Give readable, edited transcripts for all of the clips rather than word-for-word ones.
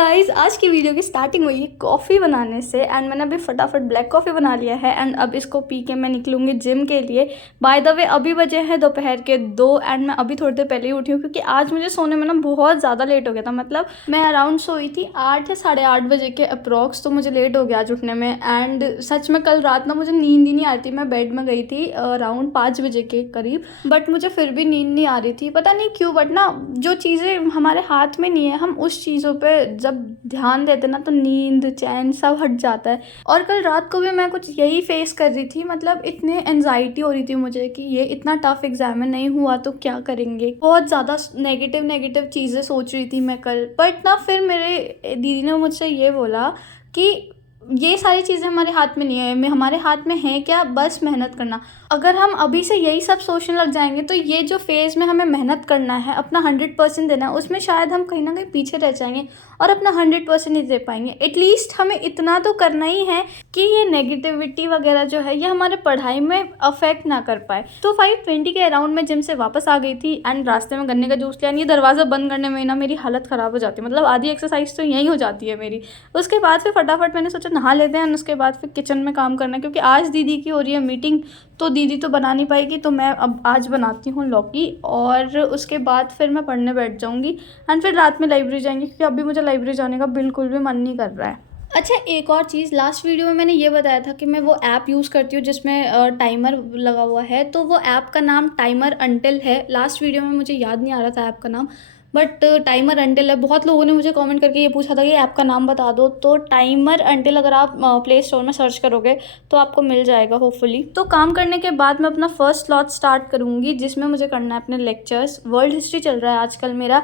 Guys, आज की video की स्टार्टिंग हुई है कॉफ़ी बनाने से एंड मैंने अभी फटाफट ब्लैक कॉफ़ी बना लिया है एंड अब इसको पी के मैं निकलूंगी जिम के लिए। बाय द वे अभी बजे हैं दोपहर के 2 एंड मैं अभी थोड़ी देर पहले ही उठी हूँ क्योंकि आज मुझे सोने में ना बहुत ज़्यादा लेट हो गया था। मतलब मैं अराउंड सोई थी 8 या 8:30 बजे के अप्रॉक्स, तो मुझे लेट हो गया आज उठने में। एंड सच में कल रात ना मुझे नींद ही नहीं आ रही थी। मैं बेड में गई थी अराउंड 5 बजे के करीब, बट मुझे फिर भी नींद नहीं आ रही थी, पता नहीं क्यों। बट ना जो चीज़ें हमारे हाथ में नहीं है, हम उस चीज़ों पे जब ध्यान देते ना तो नींद चैन सब हट जाता है। और कल रात को भी मैं कुछ यही फेस कर रही थी। मतलब इतने एनजाइटी हो रही थी मुझे कि ये इतना टफ एग्जाम है, नहीं हुआ तो क्या करेंगे। बहुत ज़्यादा नेगेटिव नेगेटिव चीज़ें सोच रही थी मैं कल। बट ना फिर मेरे दीदी ने मुझसे ये बोला कि ये सारी चीज़ें हमारे हाथ में नहीं है, हमारे हाथ में है क्या, बस मेहनत करना। अगर हम अभी से यही सब सोचने लग जाएंगे तो ये जो फेज़ में हमें मेहनत करना है, अपना 100% देना है, उसमें शायद हम कहीं ना कहीं पीछे रह जाएंगे और अपना 100% नहीं दे पाएंगे। एटलीस्ट हमें इतना तो करना ही है कि ये नेगेटिविटी वगैरह जो है ये हमारे पढ़ाई में अफेक्ट ना कर पाए। तो 5:20 के अराउंड में जिम से वापस आ गई थी एंड रास्ते में गन्ने का जूस लिया। ये दरवाज़ा बंद करने में ना मेरी हालत ख़राब हो जाती है, मतलब आधी एक्सरसाइज तो यहीं हो जाती है मेरी। उसके बाद फिर फटाफट मैंने सोचा नहा लेते हैं, उसके बाद फिर किचन में काम करना है क्योंकि आज दीदी की हो रही है मीटिंग, तो दीदी तो बना नहीं पाएगी, तो मैं अब आज बनाती हूँ लौकी और उसके बाद फिर मैं पढ़ने बैठ जाऊँगी एंड फिर रात में लाइब्रेरी जाएंगी क्योंकि अभी मुझे लाइब्रेरी जाने का बिल्कुल भी मन नहीं कर रहा है। अच्छा, एक और चीज़, लास्ट वीडियो में मैंने ये बताया था कि मैं वो ऐप यूज़ करती हूँ जिसमें टाइमर लगा हुआ है, तो वो ऐप का नाम टाइमर अंटिल है। लास्ट वीडियो में मुझे याद नहीं आ रहा था ऐप का नाम, बट टाइमर अंटिल है। बहुत लोगों ने मुझे कमेंट करके ये पूछा था कि ऐप का नाम बता दो, तो टाइमर अंटिल अगर आप प्ले स्टोर में सर्च करोगे तो आपको मिल जाएगा होपफुली। तो काम करने के बाद मैं अपना फर्स्ट स्लॉट स्टार्ट करूँगी जिसमें मुझे करना है अपने लेक्चर्स। वर्ल्ड हिस्ट्री चल रहा है आजकल मेरा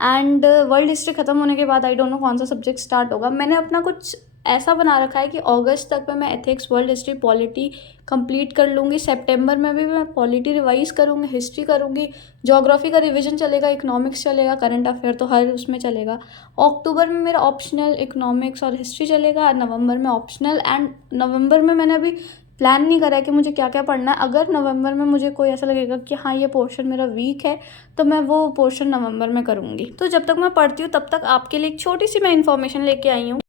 एंड वर्ल्ड हिस्ट्री ख़त्म होने के बाद आई डोंट नो कौन सा सब्जेक्ट स्टार्ट होगा। मैंने अपना कुछ ऐसा बना रखा है कि अगस्त तक में मैं ethics, world history, polity complete कर लूँगी। सितंबर में भी मैं पॉलिटी रिवाइज़ करूँगी, हिस्ट्री करूँगी, ज्योग्राफी का रिवीजन चलेगा, इकोनॉमिक्स चलेगा, करंट अफेयर तो हर उसमें चलेगा। अक्टूबर में मेरा ऑप्शनल इकोनॉमिक्स और हिस्ट्री चलेगा, नवंबर में ऑप्शनल। एंड नवंबर में मैंने अभी प्लान नहीं करा है कि मुझे क्या क्या पढ़ना है। अगर नवंबर में मुझे कोई ऐसा लगेगा कि हाँ ये पोर्शन मेरा वीक है तो मैं वो पोर्शन नवंबर में करूँगी। तो जब तक मैं पढ़ती हूँ तब तक आपके लिए एक छोटी सी मैं इन्फॉर्मेशन लेके आई हूँ।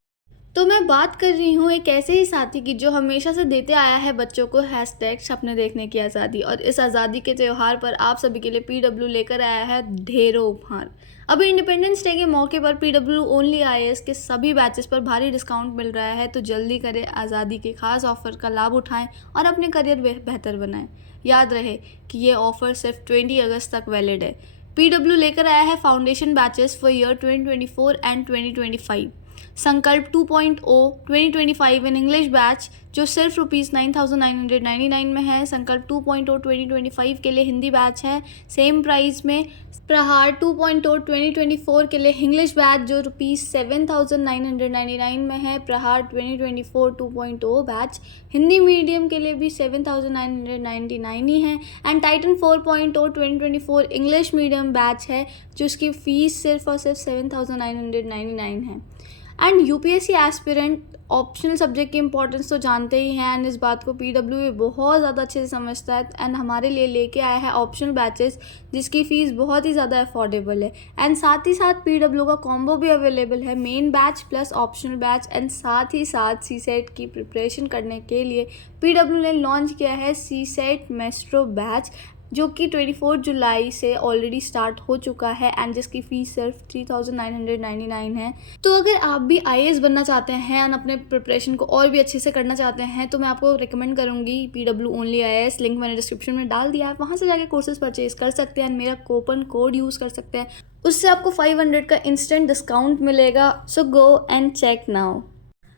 तो मैं बात कर रही हूँ एक ऐसे ही साथी की जो हमेशा से देते आया है बच्चों को हैशटैग सपने देखने की आज़ादी, और इस आज़ादी के त्यौहार पर आप सभी के लिए पीडब्ल्यू लेकर आया है ढेरों उपहार। अभी इंडिपेंडेंस डे के मौके पर पीडब्ल्यू ओनली आईएएस के सभी बैचेस पर भारी डिस्काउंट मिल रहा है, तो जल्दी करें, आज़ादी के खास ऑफर का लाभ उठाएं और अपने करियर बेहतर बनाएं। याद रहे कि ये ऑफर सिर्फ 20 अगस्त तक वैलिड है। पीडब्ल्यू लेकर आया है foundation batches for year 2024 and 2025। संकल्प 2.0 2025 इन इंग्लिश बैच जो सिर्फ ₹9,999 में है। संकल्प 2.0 2025 के लिए हिंदी बैच है सेम प्राइस में। प्रहार 2.0 2024 के लिए इंग्लिश बैच जो ₹7,999 में है। प्रहार 2024 2.0 बैच हिंदी मीडियम के लिए भी 7,999 ही है। And Titan 4.0 2024 English medium batch है जिसकी फ़ीस सिर्फ और सिर्फ 7,999 है। And UPSC aspirant optional subject की इंपॉर्टेंस तो जानते ही हैं एंड इस बात को पीडब्ल्यू बहुत ज़्यादा अच्छे से समझता है एंड हमारे लिए लेके आया है ऑप्शनल बैचेस जिसकी फ़ीस बहुत ही ज़्यादा अफोर्डेबल है। एंड साथ ही साथ पीडब्ल्यू का कॉम्बो भी अवेलेबल है, main batch plus optional batch. And साथ ही साथ सीसेट की प्रिपरेशन करने के लिए पीडब्ल्यू ने लॉन्च किया है सीसेट मेस्ट्रो बैच जो कि 24 जुलाई से ऑलरेडी स्टार्ट हो चुका है एंड जिसकी फ़ीस सिर्फ 3,999 है। तो अगर आप भी आईएएस बनना चाहते हैं एंड अपने प्रिपरेशन को और भी अच्छे से करना चाहते हैं तो मैं आपको रिकमेंड करूँगी पीडब्ल्यू ओनली आईएएस। लिंक मैंने डिस्क्रिप्शन में डाल दिया है, वहाँ से जाके कोर्सेज परचेज कर सकते हैं। मेरा कूपन कोड यूज़ कर सकते हैं, उससे आपको 500 का इंस्टेंट डिस्काउंट मिलेगा। सो गो एंड चेक नाउ।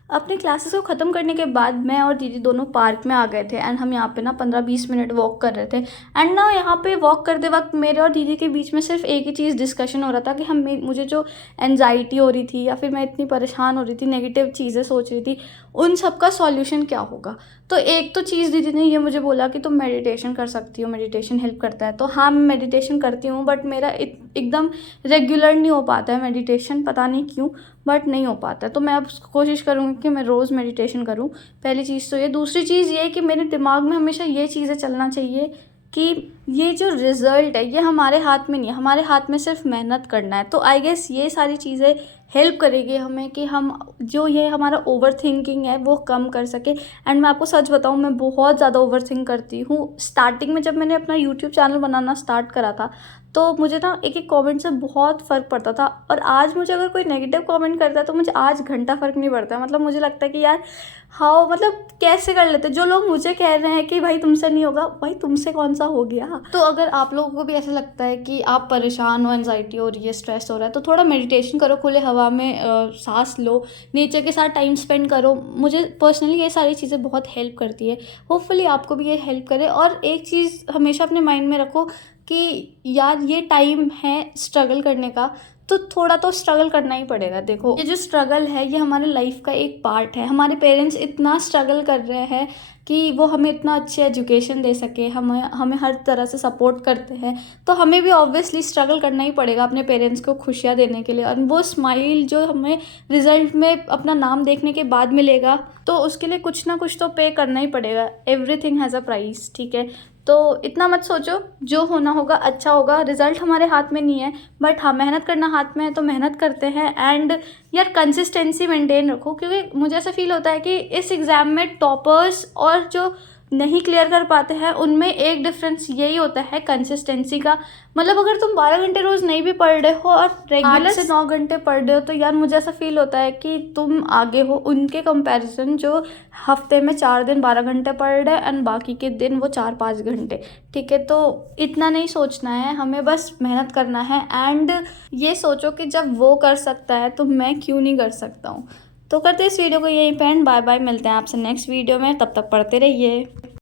अपने क्लासेस को ख़त्म करने के बाद मैं और दीदी दोनों पार्क में आ गए थे एंड हम यहाँ पे ना 15-20 मिनट वॉक कर रहे थे। एंड ना यहाँ पे वॉक करते वक्त मेरे और दीदी के बीच में सिर्फ एक ही चीज़ डिस्कशन हो रहा था कि मुझे जो एनजाइटी हो रही थी या फिर मैं इतनी परेशान हो रही थी, नेगेटिव चीज़ें सोच रही थी, उन सब का सॉल्यूशन क्या होगा। तो एक तो चीज़ दीदी ने ये मुझे बोला कि तुम मेडिटेशन कर सकती हो, मेडिटेशन हेल्प करता है। तो हाँ, मैं मेडिटेशन करती हूँ बट मेरा एकदम रेगुलर नहीं हो पाता है मेडिटेशन, पता नहीं क्यों बट नहीं हो पाता है। तो मैं अब कोशिश करूँगी कि मैं रोज़ मेडिटेशन करूँ। पहली चीज़ तो ये। दूसरी चीज़ ये कि मेरे दिमाग में हमेशा ये चीज़ें चलना चाहिए कि ये जो रिज़ल्ट है ये हमारे हाथ में नहीं है, हमारे हाथ में सिर्फ मेहनत करना है। तो आई गेस ये सारी चीज़ें हेल्प करेगी हमें कि हम जो ये हमारा ओवर थिंकिंग है वो कम कर सके। एंड मैं आपको सच बताऊँ, मैं बहुत ज़्यादा ओवर थिंक करती हूँ। स्टार्टिंग में जब मैंने अपना यूट्यूब चैनल बनाना स्टार्ट करा था तो मुझे ना एक एक कमेंट से बहुत फ़र्क पड़ता था, और आज मुझे अगर कोई नेगेटिव कमेंट करता है तो मुझे आज घंटा फ़र्क नहीं पड़ता। मतलब मुझे लगता है कि यार हाँ, मतलब कैसे कर लेते। जो लोग मुझे कह रहे हैं कि भाई तुमसे नहीं होगा, भाई तुमसे कौन सा हो गया। तो अगर आप लोगों को भी ऐसा लगता है कि आप परेशान हो, एंजाइटी हो रही है, स्ट्रेस हो रहा है, तो थोड़ा मेडिटेशन करो, खुले हवा में सांस लो, नेचर के साथ टाइम स्पेंड करो। मुझे पर्सनली ये सारी चीज़ें बहुत हेल्प करती है। होपफुली आपको भी ये हेल्प करे। और एक चीज़ हमेशा अपने माइंड में रखो कि यार ये टाइम है स्ट्रगल करने का, तो थोड़ा तो स्ट्रगल करना ही पड़ेगा। देखो, ये जो स्ट्रगल है ये हमारे लाइफ का एक पार्ट है। हमारे पेरेंट्स इतना स्ट्रगल कर रहे हैं कि वो हमें इतना अच्छी एजुकेशन दे सके, हमें हर तरह से सपोर्ट करते हैं, तो हमें भी ऑब्वियसली स्ट्रगल करना ही पड़ेगा अपने पेरेंट्स को खुशियाँ देने के लिए। और वो स्माइल जो हमें रिजल्ट में अपना नाम देखने के बाद मिलेगा, तो उसके लिए कुछ ना कुछ तो पे करना ही पड़ेगा। एवरीथिंग हैज़ अ प्राइस, ठीक है। तो इतना मत सोचो, जो होना होगा अच्छा होगा। रिजल्ट हमारे हाथ में नहीं है, बट हाँ, मेहनत करना हाथ में है तो मेहनत करते हैं। एंड यार कंसिस्टेंसी मेंटेन रखो, क्योंकि मुझे ऐसा फील होता है कि इस एग्ज़ाम में टॉपर्स और जो नहीं क्लियर कर पाते हैं उनमें एक डिफरेंस यही होता है कंसिस्टेंसी का। मतलब अगर तुम 12 घंटे रोज़ नहीं भी पढ़ रहे हो और रेगुलर 8 से 9 घंटे पढ़ रहे हो, तो यार मुझे ऐसा फील होता है कि तुम आगे हो उनके कंपैरिजन जो हफ्ते में 4 दिन 12 घंटे पढ़ रहे हैं एंड बाकी के दिन वो 4-5 घंटे, ठीक है। तो इतना नहीं सोचना है, हमें बस मेहनत करना है। एंड ये सोचो कि जब वो कर सकता है तो मैं क्यों नहीं कर सकता हूँ। तो करते इस वीडियो को यहीं पे एंड। बाय बाय, मिलते हैं आपसे नेक्स्ट वीडियो में, तब तक पढ़ते रहिए।